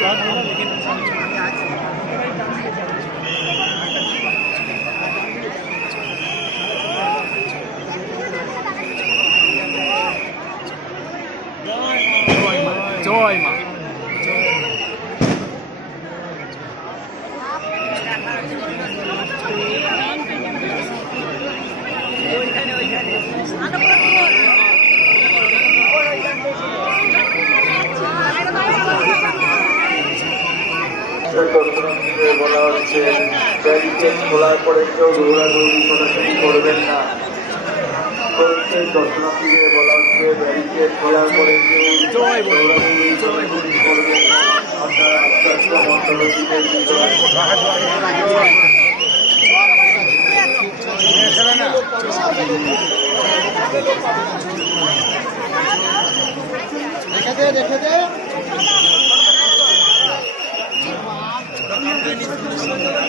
Joy mà Joy mà দর্শনার্থীদের বলা হচ্ছে ব্যারিকেড খোলার পরে কেউ দৌড়াদৌড়ি ছোটাছুটি করবেন না। প্রত্যেক দর্শনার্থীদের বলা হচ্ছে ব্যারিকেড খোলার পরে কেউ। দৌড়াদৌড়ি ছোটাছুটি করবেন না আপনারা আস্তে আস্তে মন্ডলটিদের ভিতরে দে রেখে দে। ごめんなさい。